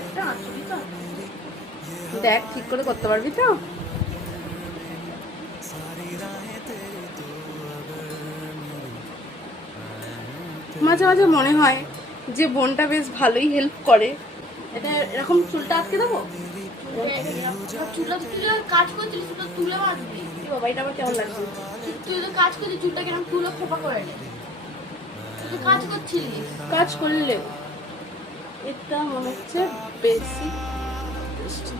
একটা আঁচড়ি তো দেখ ঠিক করে করতে পারবি তো? মাঝে মাঝে মনে হয় যে বোনটা বেশ ভালোই হেল্প করে। এটা এরকম চুলটা আটকে দেবো? চুলটা তুই যখন কাজ করছিস চুলটা তুলে বাঁধবি। কি বাবা, এটা আবার কেমন লাগছে? তুই তো কাজ করছিস চুলটা কেমন তুলে খোপা করে নে। তুই তো কাজ করছিলিস। কাজ করলেও এটা মনে হচ্ছে বেশি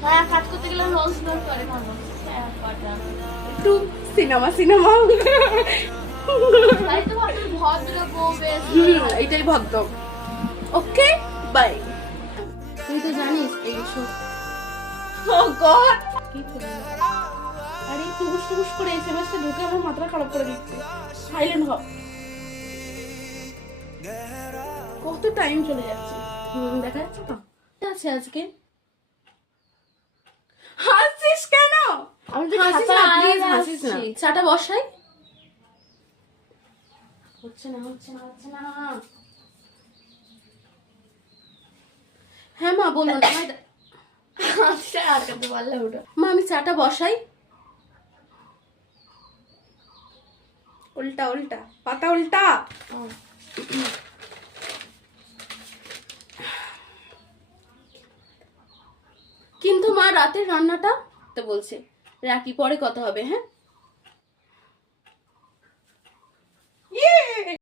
হ্যাঁ কাজ করতে গেলে লস লস করে মানুষ। হ্যাঁ কটা একটু সিনেমা সিনেমা। তাই তো ভাবছি ভদ্র বউ বেশ। এইটাই ভদ্র। Okay bye. তুই তো জানিস এইসব ও গড, কি করবি। আরে টুকুস টুকুস করে এসএমএসটা ঢুকে আমার মাথা খারাপ করে দিচ্ছে। সাইলেন্ট হ। কত টাইম চলে যাচ্ছে। দেখা যাচ্ছে তো আছে আজকে। হাসিস কেন? আমি তো হাসিস ছাতা না, প্লিজ আনতে হাসিস না। আসছি। চাটা বসাই। হচ্ছে না হচ্ছে না হচ্ছে না। হ্যাঁ মা বলুন। আচ্ছা আর কত পারলে ওটা। মা আমি চাটা বসাই। উল্টা উল্টা পাতা উল্টা। কিন্তু মা রাতের রান্নাটা তো বলছে রাখি, পরে কথা হবে। হ্যাঁ